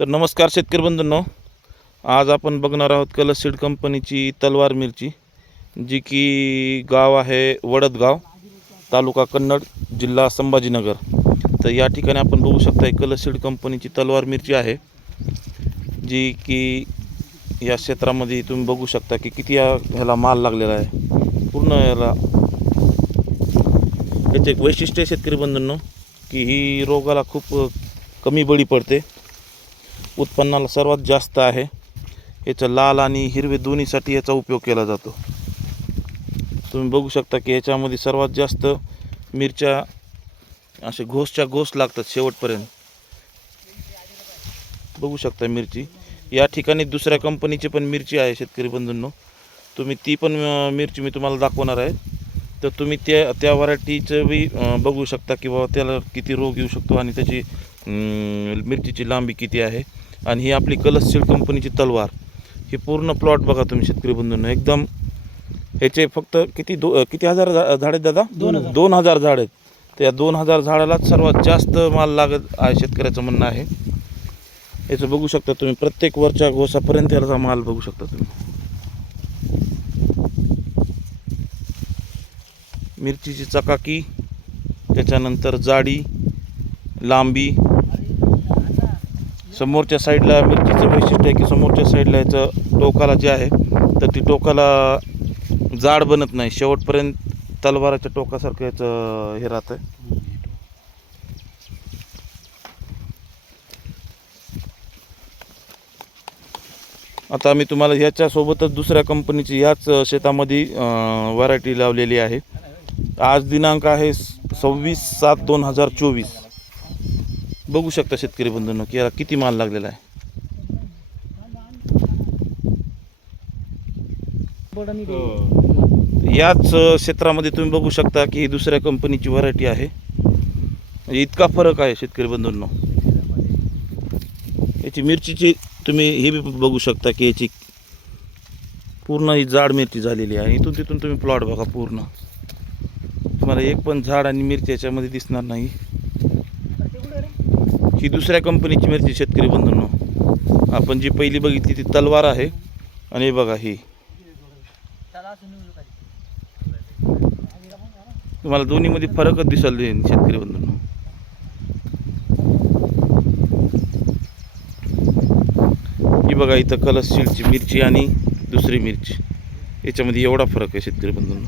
तर नमस्कार शेतकरी बंधूंनो, आज आपण बघणार आहोत कलश सीड कंपनीची तलवार मिरची, जी की गाव आहे वडदगाव, तालुका कन्नड, जिल्हा संभाजीनगर. तर या ठिकाणी आपण बघू शकता कलश सीड कंपनीची तलवार मिरची आहे, जी की या क्षेत्रामध्ये तुम्ही बघू शकता की किती ह्याला माल लागलेला आहे. पूर्ण याला याचे एक वैशिष्ट्य आहे शेतकरी बंधूंनो, की ही रोगाला खूप कमी बळी पडते, उत्पन्नाला सर्वात जास्त आहे. याचा लाल आणि हिरवे दोन्हीसाठी याचा उपयोग केला जातो. तुम्ही बघू शकता की याच्यामध्ये सर्वात जास्त मिरच्या असे घोसच्या घोस लागतात शेवटपर्यंत. बघू शकता मिरची या ठिकाणी दुसऱ्या कंपनीची पण मिरची आहे शेतकरी बंधूंनो, तुम्ही ती पण मिरची मी तुम्हाला दाखवणार आहे. तर तुम्ही त्या व्हरायटीचं बी बघू शकता की बाबा त्याला किती रोग येऊ शकतो आणि त्याची मिरचीची लांबी किती आहे. आणि ही आपली कलश सीड कंपनीची तलवार, ही पूर्ण प्लॉट बघा तुम्ही शेतकरी बंधूंनो. एकदम ह्याचे फक्त किती हजार झाड आहेत दादा? 2000 झाड आहेत. तर या 2000 झाडालाच सर्वात जास्त माल लागत आहे शेतकऱ्याचं म्हणणं आहे. याचं बघू शकता तुम्ही, प्रत्येक वरच्या घोसापर्यंत याचा माल बघू शकता तुम्ही. मिरचीची चकाकी, त्याच्यानंतर जाडी, लांबी. समोरच्या साईडला मिरचीचं वैशिष्ट्य आहे की समोरच्या साईडला याचं टोकाला जे आहे तर ती टोकाला जाड बनत नाही, शेवटपर्यंत तलवाराच्या टोकासारखं याचं हे राहतं. आता मी तुम्हाला ह्याच्यासोबतच दुसऱ्या कंपनीची याच शेतामध्ये व्हरायटी लावलेली आहे. आज दिनांक आहे 26/7/2024. बघू शकता शेतकरी बंधूंनो की याला किती माल लागलेला आहे. याच क्षेत्रामध्ये तुम्ही बघू शकता की ही दुसऱ्या कंपनीची व्हरायटी आहे. म्हणजे इतका फरक आहे शेतकरी बंधूंनो. याची मिरचीची तुम्ही हे बी बघू शकता की याची पूर्ण ही जाड मिरची झालेली आहे. इथून तिथून तुम्ही प्लॉट बघा, पूर्ण तुम्हाला एक पण झाड आणि मिरची याच्यामध्ये दिसणार नाही. ही दुसऱ्या कंपनीची मिरची शेतकरी बंधूंनो. आपण जी पहिली बघितली ती तलवार आहे, आणि बघा ही तुम्हाला दोन्हीमध्ये फरकच दिसेल शेतकरी बंधूंनो. ही बघा इथं कलश सीडची मिरची आणि दुसरी मिरची, याच्यामध्ये एवढा फरक आहे शेतकरी बंधूंनो.